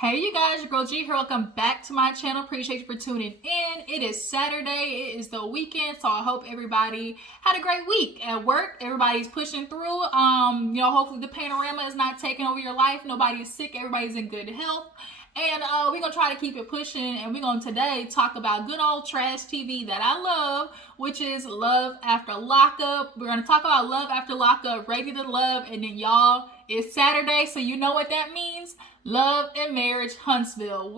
Hey you guys, your girl G here. Welcome back to my channel. Appreciate you for tuning in. It is Saturday. It is the weekend, so I hope everybody had a great week at work. Everybody's pushing through. Hopefully the panorama is not taking over your life. Nobody is sick. Everybody's in good health. And we're going to try to keep it pushing, and we're going to today talk about good old trash TV that I love, which is Love After Lockup. We're going to talk about Love After Lockup, Ready to Love, and then y'all, it's Saturday, so you know what that means. Love and Marriage Huntsville.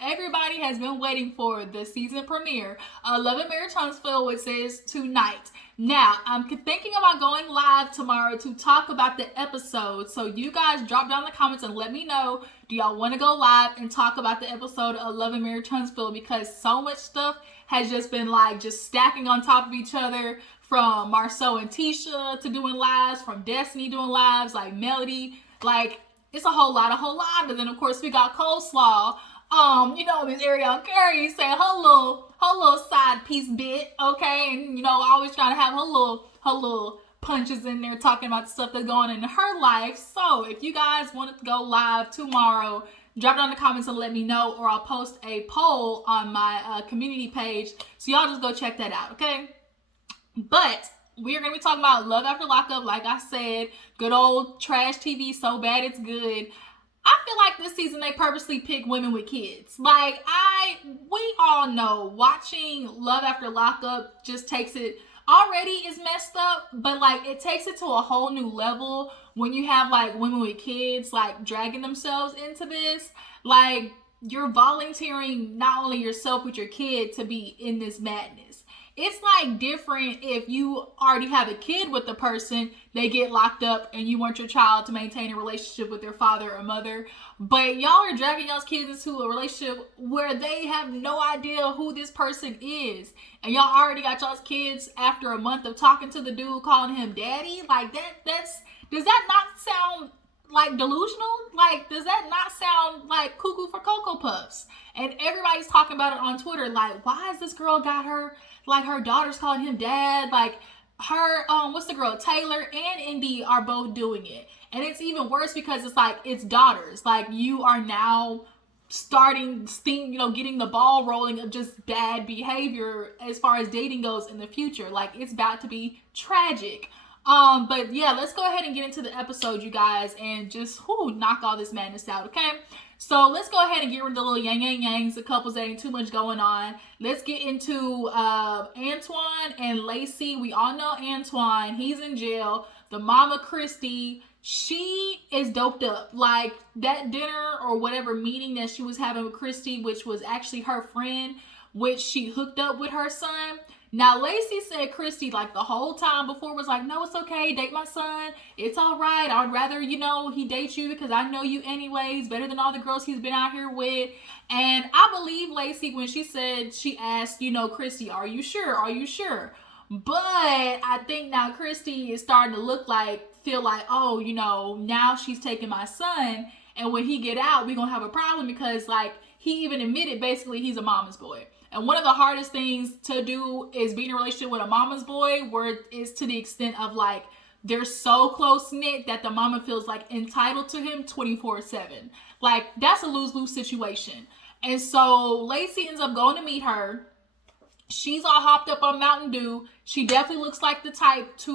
Everybody has been waiting for the season premiere of Love and Marriage Huntsville, which is tonight. Now, I'm thinking about going live tomorrow to talk about the episode. So you guys drop down in the comments and let me know, do y'all want to go live and talk about the episode of Love and Marriage Huntsville? Because so much stuff has just been just stacking on top of each other, from Marcel and Tisha to doing lives, from Destiny doing lives, like Melody, it's a whole lot. And then of course we got Coleslaw. Miss Ariel Curry saying her little side piece bit, okay, and always trying to have her little punches in there, talking about the stuff that's going on in her life. So if you guys want to go live tomorrow, drop it down in the comments and let me know, or I'll post a poll on my community page. So y'all just go check that out, okay? But we are going to be talking about Love After Lockup, like I said, good old trash TV, so bad it's good. I feel like this season they purposely pick women with kids. We all know watching Love After Lockup just takes it, already is messed up, but it takes it to a whole new level when you have women with kids dragging themselves into this. You're volunteering not only yourself but your kid to be in this madness. It's different if you already have a kid with the person, they get locked up and you want your child to maintain a relationship with their father or mother. But y'all are dragging y'all's kids into a relationship where they have no idea who this person is. And y'all already got y'all's kids after a month of talking to the dude, calling him daddy. Does that not sound delusional? Does that not sound like cuckoo for Cocoa Puffs? And everybody's talking about it on Twitter. Why has this girl got her daughter's calling him dad? What's the girl, Tayler and Indy are both doing it. And it's even worse because it's daughters. You are now starting, getting the ball rolling of just bad behavior as far as dating goes in the future. It's about to be tragic. But yeah, let's go ahead and get into the episode, you guys, and just knock all this madness out, okay? So let's go ahead and get rid of the little yangs, the couples that ain't too much going on. Let's get into Antoine and Lacey. We all know Antoine. He's in jail. The mama, Christy, she is doped up. That dinner or whatever meeting that she was having with Christy, which was actually her friend, which she hooked up with her son. Now, Lacey said Christy, the whole time before, was no, it's okay, date my son. It's all right. I would rather, he date you because I know you anyways, better than all the girls he's been out here with. And I believe Lacey when she said, she asked, Christy, are you sure? Are you sure? But I think now Christy is starting to feel oh, now she's taking my son. And when he get out, we're going to have a problem because, he even admitted basically he's a mama's boy. And one of the hardest things to do is be in a relationship with a mama's boy, where it's to the extent of they're so close knit that the mama feels entitled to him 24/7. That's a lose-lose situation. And so Lacey ends up going to meet her. She's all hopped up on Mountain Dew. She definitely looks like the type to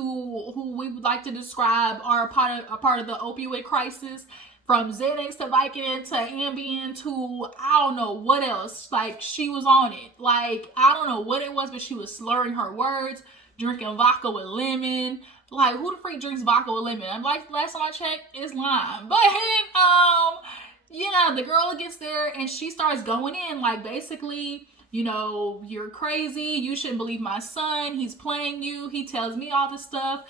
who we would like to describe are a part of the opioid crisis. From Xanax to Vicodin to Ambien to I don't know what else. She was on it. I don't know what it was, but she was slurring her words, drinking vodka with lemon. Who the freak drinks vodka with lemon? Last time I checked, it's lime. But the girl gets there and she starts going in basically, you're crazy. You shouldn't believe my son. He's playing you. He tells me all this stuff.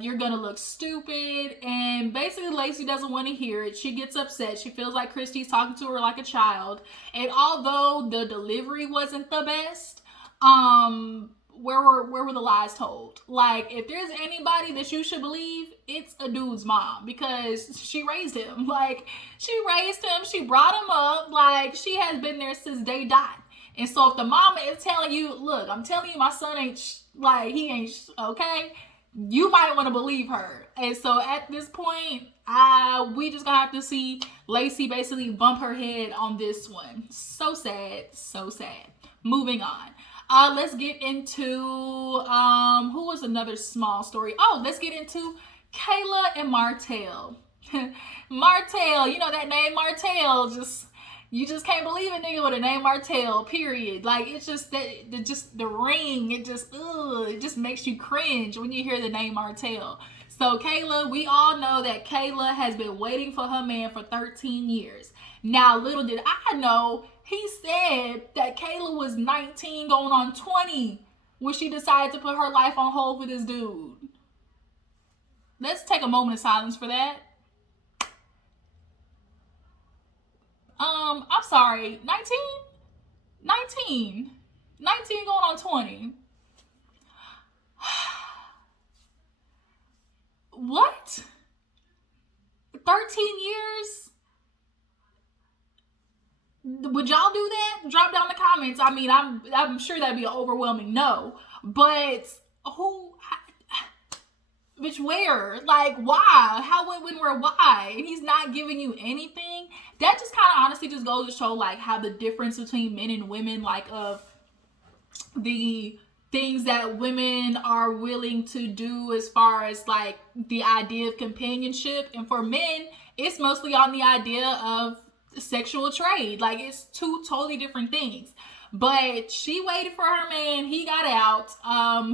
You're gonna look stupid. And basically Lacey doesn't want to hear it. She gets upset. She feels like Christy's talking to her like a child. And although the delivery wasn't the best, where were the lies told? If there's anybody that you should believe, it's a dude's mom, because she raised him. She brought him up. She has been there since day dot. And so if the mama is telling you, look, I'm telling you my son ain't, he ain't, okay, you might want to believe her. And so at this point, We just gonna have to see Lacey basically bump her head on this one. So sad, so sad. Moving on. Let's get into who was another small story. Oh, let's get into Kaylah and Martel. Martel, you know that name Martel, you just can't believe a nigga with a name Martel, period. Like, it's just that, just the ring, it just makes you cringe when you hear the name Martel. So Kaylah, we all know that Kaylah has been waiting for her man for 13 years. Now, little did I know, he said that Kaylah was 19 going on 20 when she decided to put her life on hold for this dude. Let's take a moment of silence for that. I'm sorry, 19 going on 20. What? 13 years? Would y'all do that? Drop down in the comments. I mean, I'm sure that'd be an overwhelming no. But who? Bitch, where? Like, why? How, when, where, why? And he's not giving you anything. That just kind of honestly just goes to show, like, how the difference between men and women, like, of the things that women are willing to do as far as, like, the idea of companionship. And for men, it's mostly on the idea of sexual trade. Like, it's two totally different things. But she waited for her man. He got out.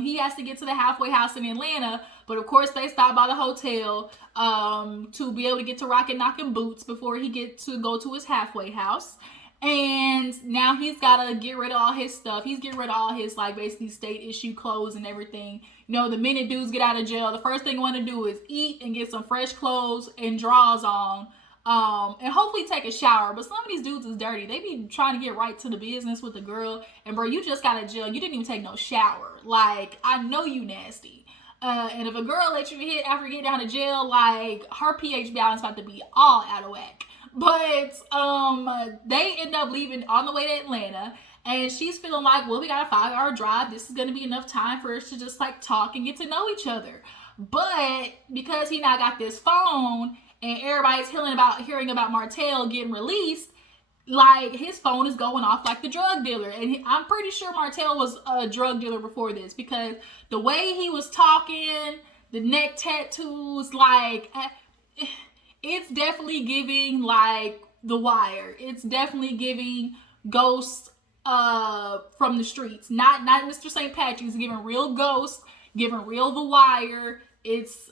He has to get to the halfway house in Atlanta. But of course, they stopped by the hotel to be able to get to Rocket Knocking Boots before he gets to go to his halfway house. And now he's got to get rid of all his stuff. He's getting rid of all his, like, basically state issue clothes and everything. You know, the minute dudes get out of jail, the first thing they want to do is eat and get some fresh clothes and drawers on. And hopefully take a shower. But some of these dudes is dirty. They be trying to get right to the business with the girl. And bro, you just got out of jail. You didn't even take no shower. Like, I know you nasty. And if a girl lets you hit after getting out of jail, like, her pH balance about to be all out of whack. But they end up leaving on the way to Atlanta. And she's feeling like, well, we got a 5-hour drive. This is going to be enough time for us to just, like, talk and get to know each other. But because he now got this phone and everybody's hearing about Martel getting released, like, his phone is going off like the drug dealer. And I'm pretty sure Martel was a drug dealer before this, because the way he was talking, the neck tattoos, like, it's definitely giving, like, The Wire. It's definitely giving Ghost from the streets. Not Mr. St. Patrick's, giving real Ghost, giving real The Wire. It's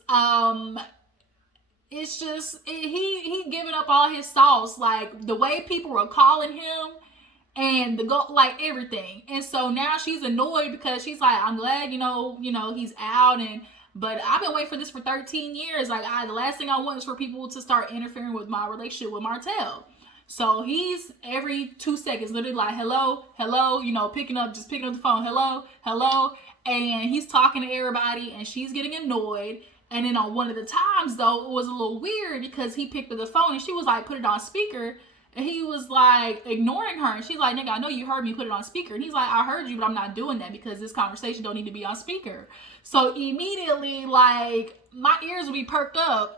just, he giving up all his sauce, like the way people were calling him and like everything. And so now she's annoyed because she's like, I'm glad, you know, he's out, but I've been waiting for this for 13 years. Like, the last thing I want is for people to start interfering with my relationship with Martel. So he's every 2 seconds literally like, hello, you know, picking up the phone, hello. And he's talking to everybody and she's getting annoyed. And then on one of the times, though, it was a little weird because he picked up the phone and she was like, put it on speaker. And he was like ignoring her. And she's like, nigga, I know you heard me put it on speaker. And he's like, I heard you, but I'm not doing that because this conversation don't need to be on speaker. So immediately, like, my ears would be perked up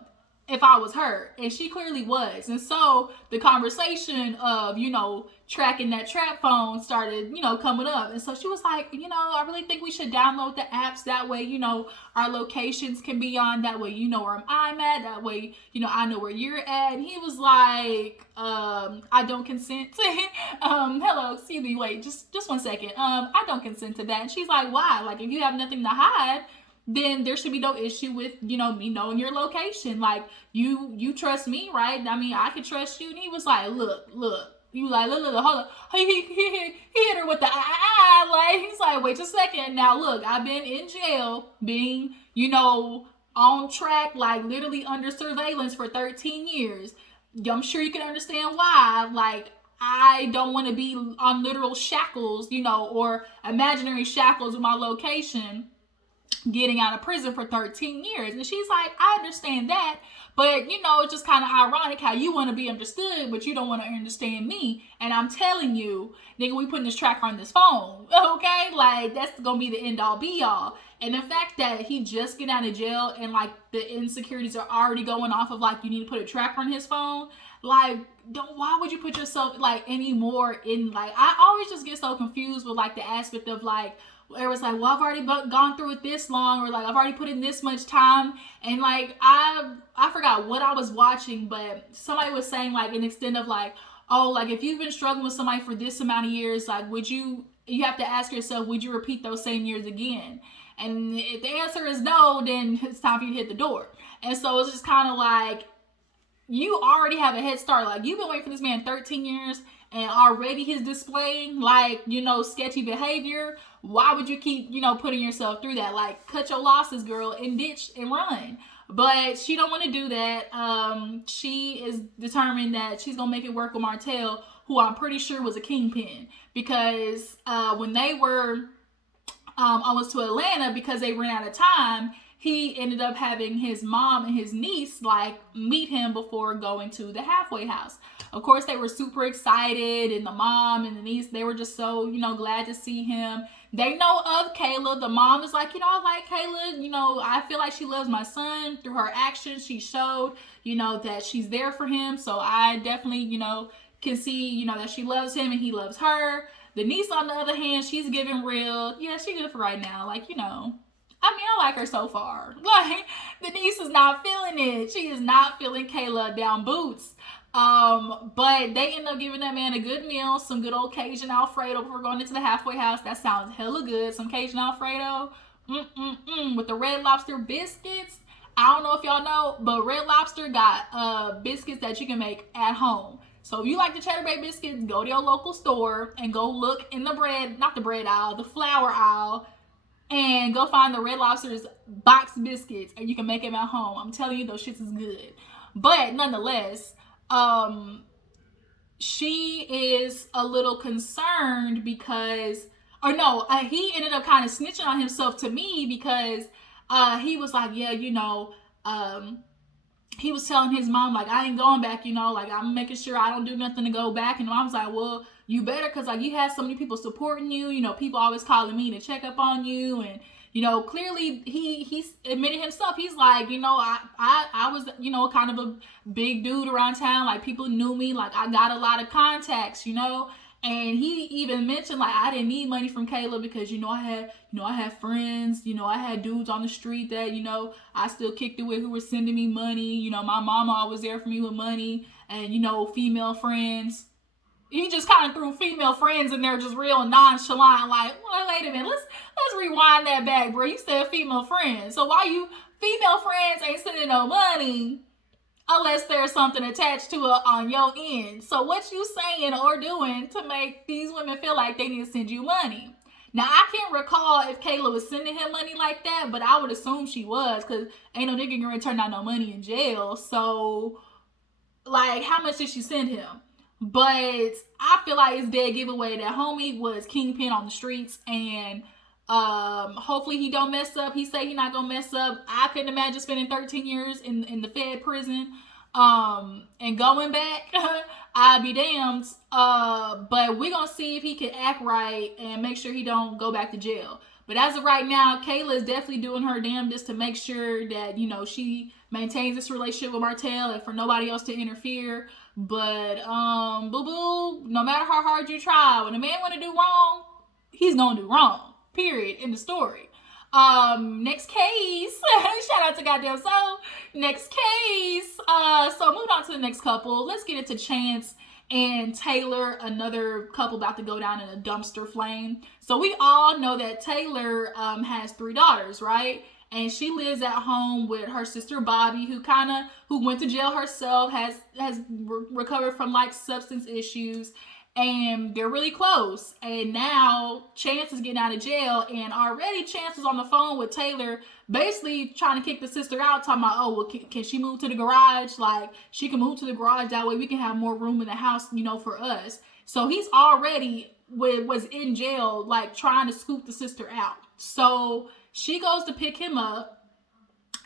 if I was her. And she clearly was. And so the conversation of, you know, tracking that trap phone started, you know, coming up. And so she was like, you know, I really think we should download the apps. That way, you know, our locations can be on. That way, you know where I'm at. That way, you know, I know where you're at. And he was like, I don't consent. Hello, excuse me, wait, just 1 second. I don't consent to that. And she's like, why? Like, if you have nothing to hide, then there should be no issue with, you know, me knowing your location. Like, you trust me, right? I mean, I could trust you. And he was like, look. You like, look, hold on. He hit her with the like, he's like, wait a second. Now, look, I've been in jail being, you know, on track, like literally under surveillance for 13 years. I'm sure you can understand why. Like, I don't want to be on literal shackles, you know, or imaginary shackles with my location getting out of prison for 13 years. And she's like, I understand that, but you know, it's just kind of ironic how you want to be understood, but you don't want to understand me. And I'm telling you, nigga, we putting this tracker on this phone, okay? Like, that's gonna be the end all be all. And the fact that he just get out of jail and like the insecurities are already going off of like you need to put a tracker on his phone, like why would you put yourself like any more in, like I always just get so confused with like the aspect of like it was like, well, I've already gone through it this long, or like I've already put in this much time, and like I forgot what I was watching, but somebody was saying like an extent of like, oh, like if you've been struggling with somebody for this amount of years, like you have to ask yourself, would you repeat those same years again? And if the answer is no, then it's time for you to hit the door. And so it's just kind of like, you already have a head start. Like, you've been waiting for this man 13 years and already he's displaying like, sketchy behavior. Why would you keep, putting yourself through that? Like, cut your losses, girl, and ditch and run. But she don't want to do that. She is determined that she's going to make it work with Martel, who I'm pretty sure was a kingpin. Because when they were almost to Atlanta, because they ran out of time, he ended up having his mom and his niece like meet him before going to the halfway house. Of course, they were super excited, and the mom and the niece, they were just so, glad to see him. They know of Kaylah. The mom is like, I like Kaylah. I feel like she loves my son. Through her actions, she showed, that she's there for him. So I definitely, can see, that she loves him and he loves her. The niece, on the other hand, she's giving real, yeah, she's good for right now. Like, I like her so far. Like, the niece is not feeling it. She is not feeling Kaylah down boots. But they end up giving that man a good meal, some good old Cajun Alfredo before going into the halfway house. That sounds hella good. Some Cajun Alfredo, with the Red Lobster biscuits. I don't know if y'all know, but Red Lobster got biscuits that you can make at home. So if you like the Cheddar Bay biscuits, go to your local store and go look in the the flour aisle, and go find the Red Lobster's box biscuits, and you can make them at home. I'm telling you, those shits is good. But nonetheless, she is a little concerned because, he ended up kind of snitching on himself to me because he was like, yeah, he was telling his mom, like, I ain't going back, like, I'm making sure I don't do nothing to go back. And mom's like, well, you better, because, like, you had so many people supporting you, people always calling me to check up on you. And, clearly he's admitted himself. He's like, I was, kind of a big dude around town. Like, people knew me. Like, I got a lot of contacts, And he even mentioned, like, I didn't need money from Kaylah because, I had friends, I had dudes on the street that, I still kicked it with who were sending me money. My mama always there for me with money, and, female friends. He just kind of threw female friends in there just real nonchalant, like, well, wait a minute, let's rewind that back, bro. You said female friends. So why you female friends ain't sending no money unless there's something attached to it on your end? So what you saying or doing to make these women feel like they need to send you money? Now, I can't recall if Kaylah was sending him money like that, but I would assume she was, because ain't no nigga gonna turn out no money in jail. So, like, how much did she send him? But I feel like it's dead giveaway that homie was kingpin on the streets, and hopefully he don't mess up. He say he not gonna mess up. I couldn't imagine spending 13 years in the Fed prison and going back. I'd be damned. But we're gonna see if he can act right and make sure he don't go back to jail. But as of right now, Kaylah is definitely doing her damnedest to make sure that, she maintains this relationship with Martel and for nobody else to interfere. But, boo-boo, no matter how hard you try, when a man want to do wrong, he's gonna do wrong. Period. In the story. Next case. Shout out to Goddamn Soul. Next case. So moving on to the next couple. Let's get into Chance and Tayler, another couple about to go down in a dumpster flame. So we all know that Tayler has 3 daughters, right? And she lives at home with her sister Bobby, who went to jail herself, has recovered from like substance issues, and they're really close. And now Chance is getting out of jail, and already Chance was on the phone with Tayler, basically trying to kick the sister out, talking about, oh, well, can she move to the garage? Like, she can move to the garage, that way we can have more room in the house, for us. So he's already was in jail, like trying to scoop the sister out. So she goes to pick him up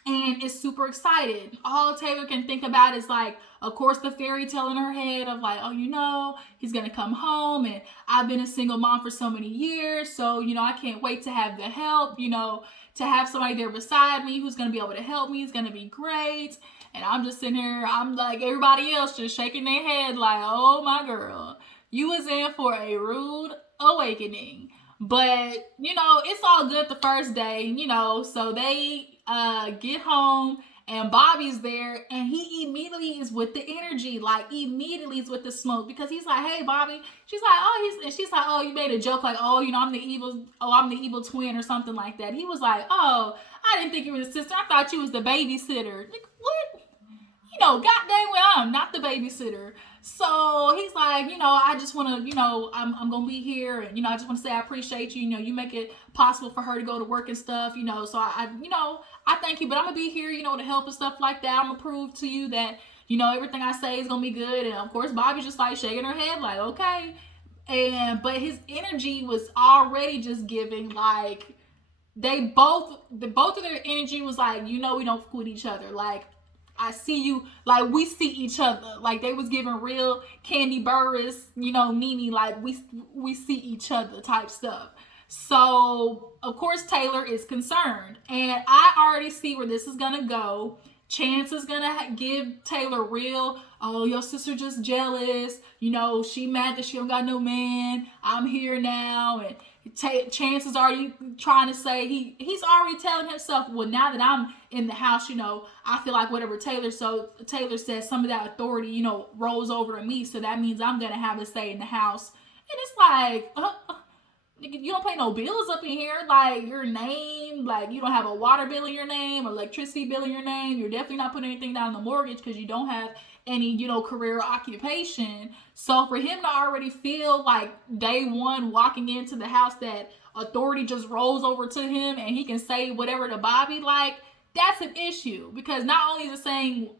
and is super excited. All Tayler can think about is like, of course, the fairy tale in her head of like, oh, he's going to come home, and I've been a single mom for so many years. So, I can't wait to have the help, to have somebody there beside me who's going to be able to help me is going to be great. And I'm just sitting here, I'm like everybody else, just shaking their head like, oh my girl, you was in for a rude awakening. But, you know, it's all good the first day, you know, so they get home and Bobby's there and he immediately is with the energy, like immediately is with the smoke, because he's like, hey Bobby, she's like, she's like, oh, you made a joke like, oh, you know, I'm the evil twin or something like that. He was like, oh, I didn't think you were the sister, I thought you was the babysitter. Like, what? You know, goddamn well, I'm not the babysitter. So he's like, you know, I just want to, you know, I'm going to be here. And, you know, I just want to say I appreciate you. You know, you make it possible for her to go to work and stuff, you know. So, you know, I thank you. But I'm going to be here, you know, to help and stuff like that. I'm going to prove to you that, you know, everything I say is going to be good. And, of course, Bobby's just like shaking her head like, okay. But his energy was already just giving like, both of their energy was like, you know, we don't fool with each other. Like, I see you, like we see each other. Like they was giving real Candy Burris, you know, Nene, like we see each other type stuff. So of course Tayler is concerned, and I already see where this is gonna go. Chance is gonna give Tayler real, oh, your sister just jealous, you know, she mad that she don't got no man, I'm here now. And Chance is already trying to say, he's already telling himself, well, now that I'm in the house, you know, I feel like whatever Tayler says, some of that authority, you know, rolls over to me, so that means I'm gonna have a say in the house. And it's like, you don't pay no bills up in here, like your name, like you don't have a water bill in your name, electricity bill in your name, you're definitely not putting anything down on the mortgage because you don't have any, you know, career or occupation. So for him to already feel like day one walking into the house that authority just rolls over to him and he can say whatever to Bobby, like that's an issue, because not only is it saying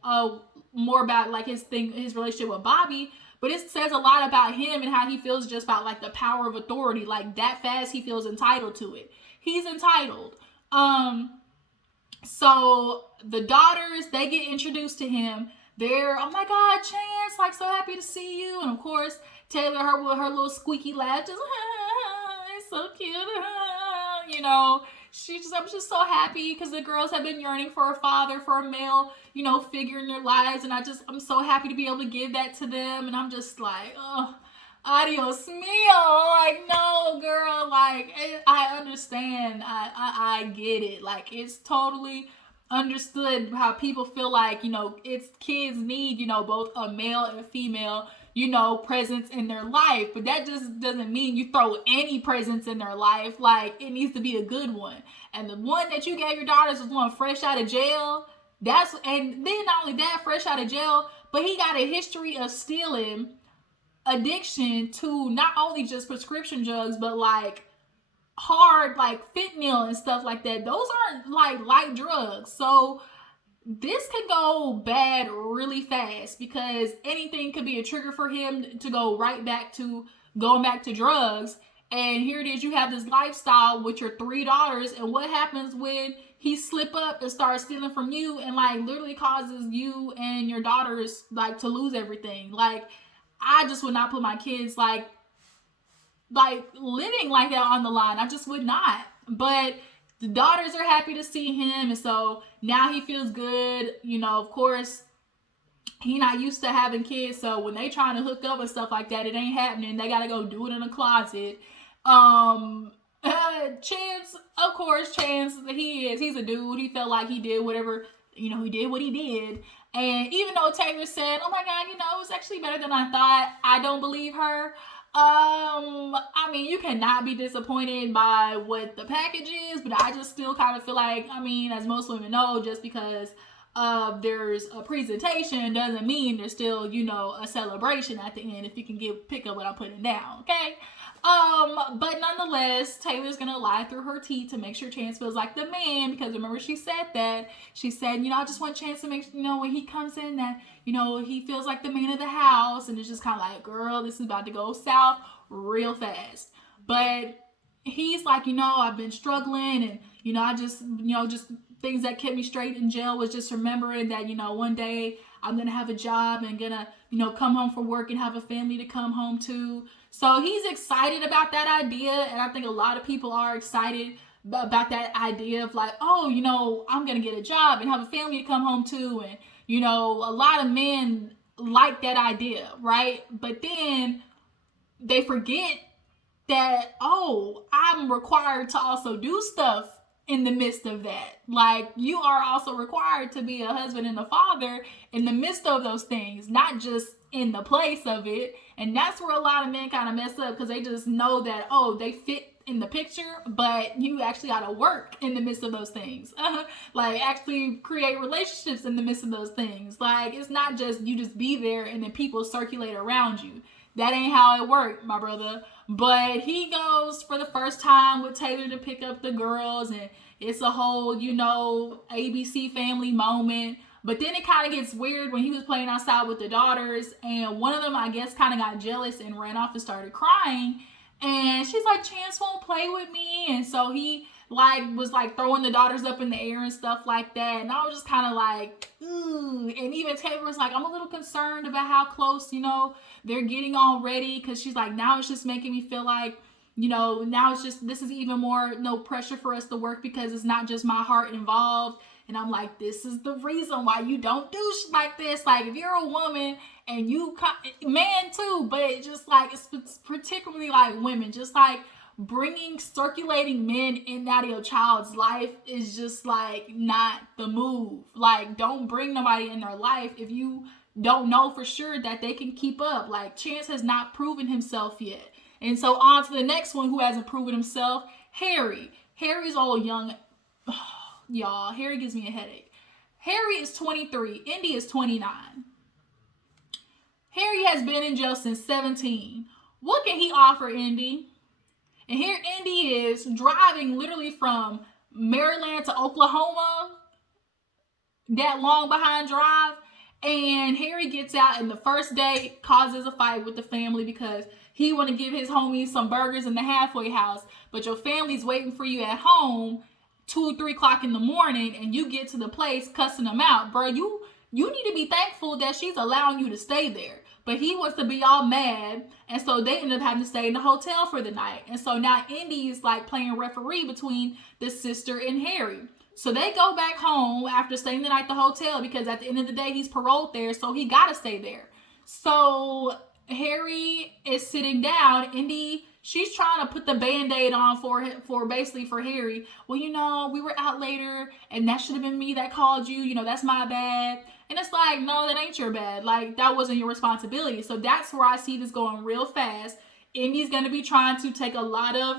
more about like his relationship with Bobby, but it says a lot about him and how he feels just about like the power of authority. Like that fast he feels entitled to it. He's entitled. So the daughters, they get introduced to him. They're, oh my God, Chance, like so happy to see you. And of course, Tayler, her with her little squeaky laugh, just, it's so cute. You know, I'm just so happy because the girls have been yearning for a father, for a male, you know, figure in their lives. And I'm so happy to be able to give that to them. And I'm just like, oh, adios mio. Like, no, girl, like, I understand. I get it. Like, it's totally understood how people feel like, you know, it's kids need, you know, both a male and a female, you know, presence in their life. But that just doesn't mean you throw any presence in their life. Like, it needs to be a good one. And the one that you gave your daughters was one fresh out of jail. And then not only that, fresh out of jail, but he got a history of stealing, addiction to not only just prescription drugs, but like hard, like fentanyl and stuff like that. Those aren't like light drugs. So this could go bad really fast, because anything could be a trigger for him to go right back to going back to drugs. And here it is, you have this lifestyle with your 3 daughters, and what happens when he slip up and start stealing from you and like literally causes you and your daughters like to lose everything? Like, I just would not put my kids like living like that on the line. I just would not. But the daughters are happy to see him, and so now he feels good. You know, of course, he not used to having kids, so when they trying to hook up and stuff like that, it ain't happening. They gotta go do it in a closet. Chance, of course, he's a dude. He felt like he did whatever, you know, he did what he did. And even though Tayler said, oh my God, you know, it was actually better than I thought, I don't believe her. I mean, you cannot be disappointed by what the package is, but I just still kind of feel like, I mean, as most women know, just because there's a presentation doesn't mean there's still, you know, a celebration at the end, if you can pick up what I'm putting down, okay? But nonetheless, Tayler's gonna lie through her teeth to make sure Chance feels like the man, because remember she said, you know, I just want Chance to make, you know, when he comes in that, you know, he feels like the man of the house. And it's just kind of like, girl, this is about to go south real fast. But he's like, you know, I've been struggling, and, you know, I just, you know, just things that kept me straight in jail was just remembering that, you know, one day I'm gonna have a job and gonna, you know, come home from work and have a family to come home to. So he's excited about that idea, and I think a lot of people are excited about that idea of like, oh, you know, I'm gonna get a job and have a family to come home to, and you know, a lot of men like that idea, right? But then they forget that, oh, I'm required to also do stuff in the midst of that. Like, you are also required to be a husband and a father in the midst of those things, not just in the place of it. And that's where a lot of men kind of mess up, because they just know that, oh, they fit in the picture, but you actually got to work in the midst of those things. Like, actually create relationships in the midst of those things. Like, it's not just you just be there and then people circulate around you. That ain't how it worked, my brother. But he goes for the first time with Tayler to pick up the girls, and it's a whole, you know, ABC family moment. But then it kind of gets weird when he was playing outside with the daughters, and one of them, I guess, kind of got jealous and ran off and started crying. And she's like, Chance won't play with me. And so he like was like throwing the daughters up in the air and stuff like that. And I was just kind of like, ooh. And even Taylor was like, I'm a little concerned about how close, you know, they're getting already. Because she's like, now it's just making me feel like, you know, now it's just, this is even more no pressure for us to work, because it's not just my heart involved. And I'm like, this is the reason why you don't do shit like this. Like, if you're a woman and you, man too, but just like, it's particularly like women, just like bringing circulating men in and out of your child's life is just like not the move. Like, don't bring nobody in their life if you don't know for sure that they can keep up. Like, Chance has not proven himself yet. And so on to the next one who hasn't proven himself, Harry. Harry's all young. Y'all, Harry gives me a headache. Harry is 23. Indy is 29. Harry has been in jail since 17. What can he offer Indy? And here Indy is driving literally from Maryland to Oklahoma. That long behind drive. And Harry gets out, and the first day causes a fight with the family because he want to give his homies some burgers in the halfway house. But your family's waiting for you at home 2 or 3 o'clock in the morning, and you get to the place cussing them out. Bro, you need to be thankful that she's allowing you to stay there. But he wants to be all mad, and so they end up having to stay in the hotel for the night. And so now Indy is like playing referee between the sister and Harry. So they go back home after staying the night at the hotel, because at the end of the day, he's paroled there, so he gotta stay there. So Harry is sitting down. Indy, she's trying to put the Band-Aid on for Harry. Well, you know, we were out later, and that should have been me that called you. You know, that's my bad. And it's like, no, that ain't your bad. Like, that wasn't your responsibility. So that's where I see this going real fast. Indy's going to be trying to take a lot of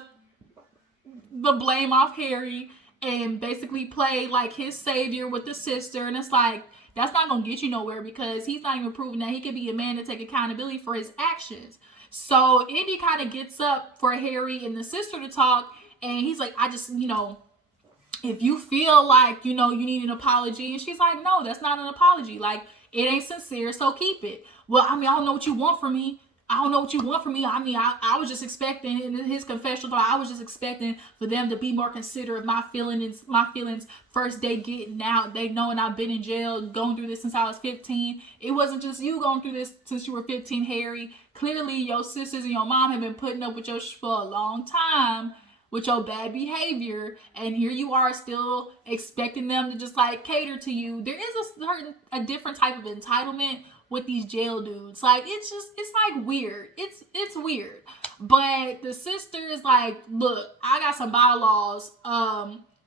the blame off Harry and basically play like his savior with the sister. And it's like, that's not going to get you nowhere, because he's not even proving that he can be a man to take accountability for his actions. So Indy kind of gets up for Harry and the sister to talk, and he's like, I just, you know, if you feel like, you know, you need an apology. And she's like, no, that's not an apology. Like, it ain't sincere, so keep it. Well, I mean, I don't know what you want from me. I mean, I was just expecting, in his confession, I was just expecting for them to be more considerate of my feelings first day getting out. They knowing I've been in jail, going through this since I was 15. It wasn't just you going through this since you were 15, Harry. Clearly, your sisters and your mom have been putting up with you for a long time with your bad behavior, and here you are still expecting them to just like cater to you. There is a different type of entitlement with these jail dudes. Like, it's like weird. It's weird. But the sister is like, look, I got some bylaws.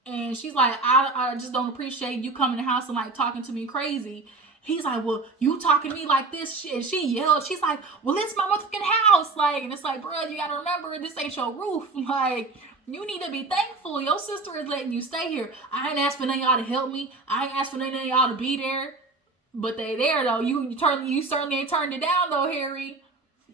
And she's like, I just don't appreciate you coming to the house and like talking to me crazy. He's like, well, you talking to me like this? And she yelled. She's like, well, it's my motherfucking house. Like, and it's like, bro, you gotta remember, this ain't your roof. Like, you need to be thankful. Your sister is letting you stay here. I ain't asked for none of y'all to help me. I ain't asked for none of y'all to be there. But they there though. You certainly ain't turned it down though, Harry.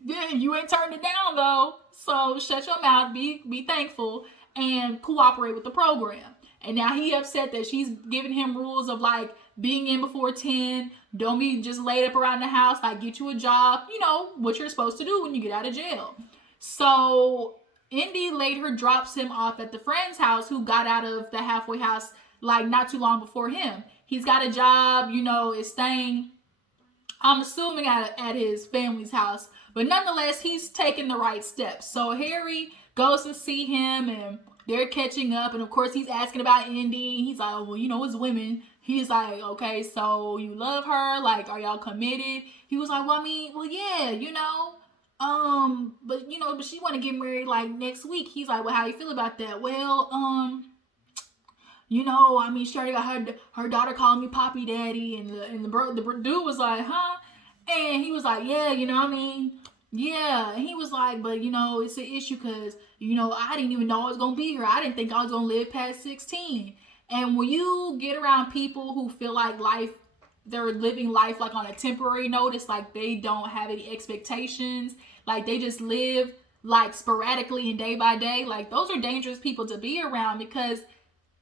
Yeah, you ain't turned it down though. So shut your mouth. Be thankful and cooperate with the program. And now he upset that she's giving him rules of like being in before 10. Don't be just laid up around the house. Like, get you a job. You know what you're supposed to do when you get out of jail. So Indy later drops him off at the friend's house who got out of the halfway house like not too long before him. He's got a job, you know, is staying, I'm assuming, at his family's house. But nonetheless, he's taking the right steps. So Harry goes to see him, and they're catching up, and of course he's asking about Indy. He's like, well, you know, it's women. He's like, okay, so you love her? Like, are y'all committed? He was like, well, I mean, well, yeah, you know. But you know, but she want to get married like next week. He's like, well, how you feel about that? Well, you know, I mean, she already got her daughter calling me Poppy Daddy, and the dude was like, huh? And he was like, yeah, you know what I mean? Yeah. And he was like, but you know, it's an issue because, you know, I didn't even know I was going to be here. I didn't think I was going to live past 16. And when you get around people who feel like they're living life like on a temporary notice, like they don't have any expectations, like they just live like sporadically and day by day, like those are dangerous people to be around because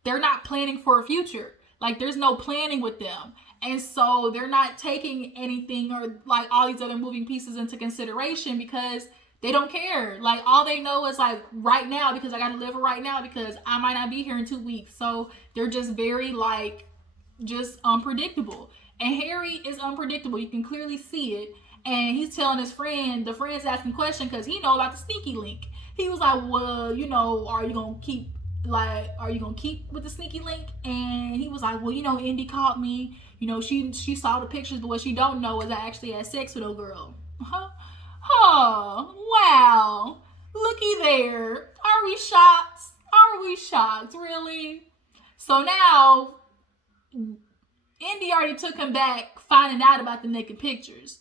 they're not planning for a future. Like there's no planning with them. And so they're not taking anything or like all these other moving pieces into consideration because they don't care. Like all they know is like right now because I got to live right now because I might not be here in 2 weeks. So they're just very like just unpredictable. And Harry is unpredictable. You can clearly see it. And he's telling his friend, the friend's asking a question because he know about the sneaky link. He was like, well, you know, are you going to keep with the sneaky link? And he was like, well, you know, Indy called me, you know, she saw the pictures, but what she don't know is I actually had sex with a girl. Oh, wow, looky there. Are we shocked, really? So now Indy already took him back finding out about the naked pictures.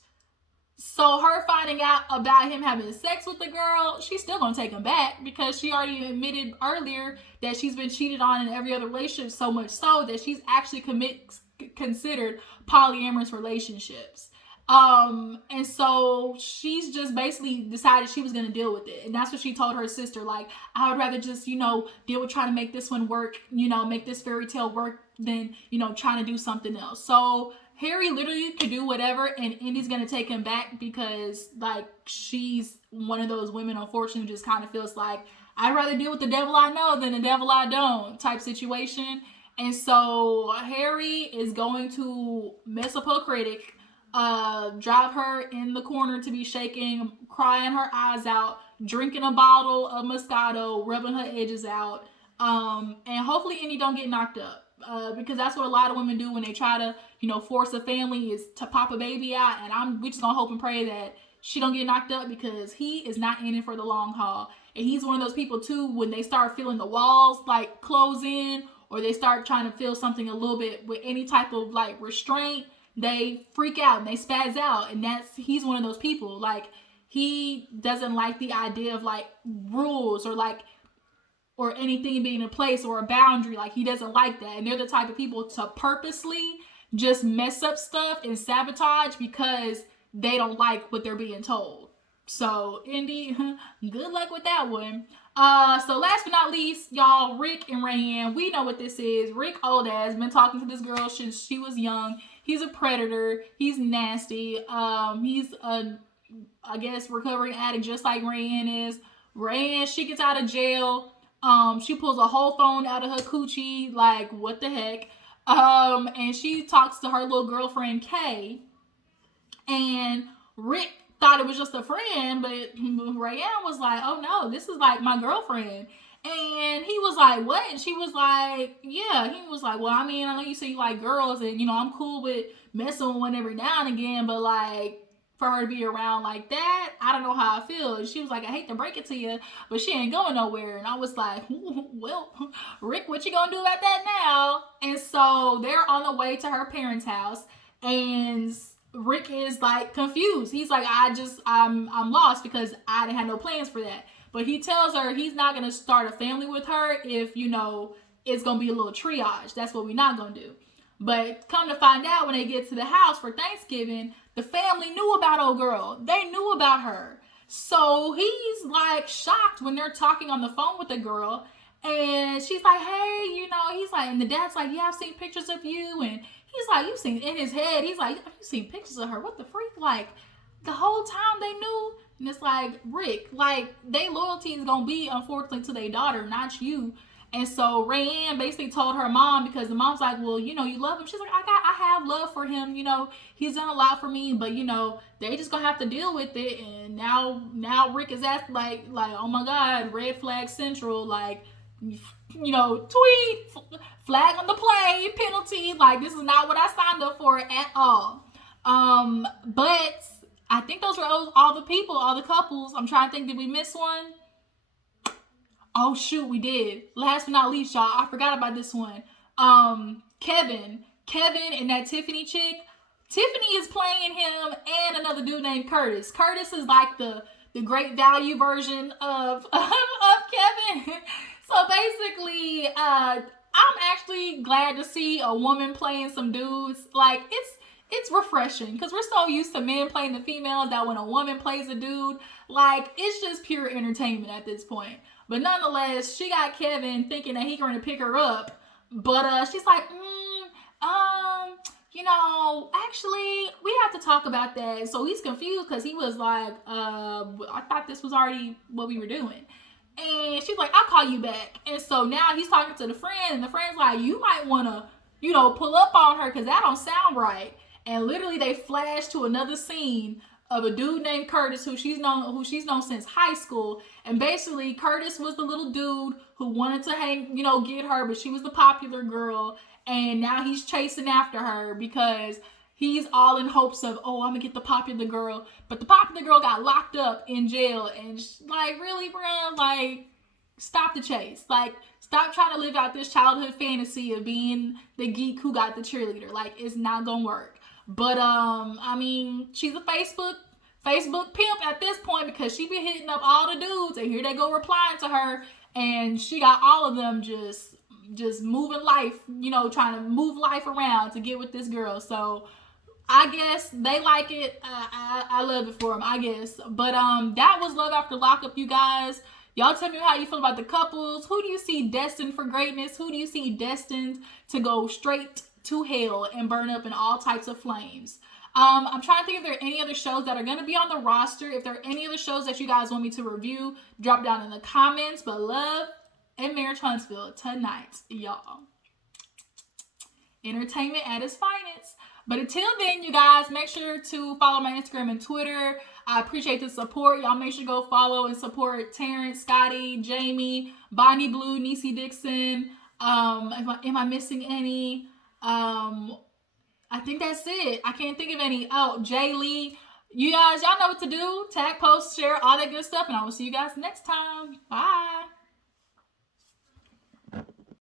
So her finding out about him having sex with the girl, she's still going to take him back because she already admitted earlier that she's been cheated on in every other relationship, so much so that she's actually considered polyamorous relationships. And so she's just basically decided she was going to deal with it. And that's what she told her sister. Like, I would rather just, you know, deal with trying to make this one work, you know, make this fairy tale work than, you know, trying to do something else. So Harry literally could do whatever, and Indy's going to take him back because, like, she's one of those women, unfortunately, who just kind of feels like, I'd rather deal with the devil I know than the devil I don't type situation. And so Harry is going to mess up her critic, drive her in the corner to be shaking, crying her eyes out, drinking a bottle of Moscato, rubbing her edges out, and hopefully Indy don't get knocked up. Because that's what a lot of women do when they try to, you know, force a family is to pop a baby out. And we just gonna hope and pray that she don't get knocked up because he is not in it for the long haul. And he's one of those people too, when they start feeling the walls like close in, or they start trying to feel something a little bit with any type of like restraint, they freak out and they spaz out. And he's one of those people. Like, he doesn't like the idea of like rules or anything being in place or a boundary. Like, he doesn't like that. And they're the type of people to purposely just mess up stuff and sabotage because they don't like what they're being told. So Indy, good luck with that one. So last but not least, y'all, Rick and Raydean, we know what this is. Rick old ass been talking to this girl since she was young. He's a predator. He's nasty. He's I guess recovering addict just like Raydean is. Raydean, she gets out of jail. She pulls a whole phone out of her coochie, like, what the heck? And she talks to her little girlfriend, Kay. And Rick thought it was just a friend, but Raydean was like, oh no, this is like my girlfriend. And he was like, what? And she was like, yeah. He was like, well, I mean, I know you say you like girls, and, you know, I'm cool with messing with one every now and again, but, like, for her to be around like that, I don't know how I feel. And she was like, I hate to break it to you, but she ain't going nowhere. And I was like, well, Rick, what you gonna do about that now? And so they're on the way to her parents' house, and Rick is like confused. He's like, I'm lost because I didn't have no plans for that. But he tells her he's not gonna start a family with her if, you know, it's gonna be a little triage. That's what we're not gonna do. But come to find out, when they get to the house for Thanksgiving, the family knew about old girl. They knew about her. So he's like shocked when they're talking on the phone with the girl. And she's like, hey, you know, he's like, and the dad's like, yeah, I've seen pictures of you. And he's like, you've seen, in his head, he's like, you've seen pictures of her. What the freak? Like, the whole time they knew. And it's like, Rick, like, they loyalty is going to be, unfortunately, to their daughter, not you. And so Raydean basically told her mom, because the mom's like, well, you know, you love him. She's like, I have love for him. You know, he's done a lot for me, but, you know, they just gonna have to deal with it. And now Rick is at like, oh my God, red flag central. Like, tweet, flag on the play, penalty. Like, this is not what I signed up for at all. But I think those were all the people, all the couples. I'm trying to think, did we miss one? Oh shoot, we did. Last but not least, y'all, I forgot about this one. Kevin and that Tiffany chick. Tiffany is playing him and another dude named Curtis. Curtis is like the great value version of Kevin. So basically, I'm actually glad to see a woman playing some dudes. Like, it's refreshing because we're so used to men playing the females that when a woman plays a dude, like, it's just pure entertainment at this point. But nonetheless, she got Kevin thinking that he's going to pick her up. But she's like, actually, we have to talk about that. So he's confused because he was like, I thought this was already what we were doing. And she's like, I'll call you back. And so now he's talking to the friend, and the friend's like, you might want to, pull up on her because that don't sound right. And literally they flash to another scene of a dude named Curtis who she's known since high school. And basically Curtis was the little dude who wanted to get her, but she was the popular girl. And now he's chasing after her because he's all in hopes of, I'm gonna get the popular girl. But the popular girl got locked up in jail. And like, really, bro? Like, stop the chase. Like, stop trying to live out this childhood fantasy of being the geek who got the cheerleader. Like, it's not gonna work. But she's a Facebook pimp at this point because she be hitting up all the dudes, and here they go replying to her, and she got all of them just moving life, trying to move life around to get with this girl. So I guess they like it. I love it for them, I guess. But that was Love After Lockup, you guys. Y'all tell me how you feel about the couples. Who do you see destined for greatness? Who do you see destined to go straight to hell and burn up in all types of flames? I'm trying to think if there are any other shows that are going to be on the roster. If there are any other shows that you guys want me to review, drop down in the comments. But Love and Marriage Huntsville tonight, y'all. Entertainment at its finest. But until then, you guys, make sure to follow my Instagram and Twitter. I appreciate the support. Y'all make sure to go follow and support Terrence, Scotty, Jamie, Bonnie Blue, Niecy Dixon. Am I missing any? I think that's it. I can't think of any. Oh, Jay Lee. You guys, y'all know what to do. Tag, post, share, all that good stuff. And I will see you guys next time. Bye.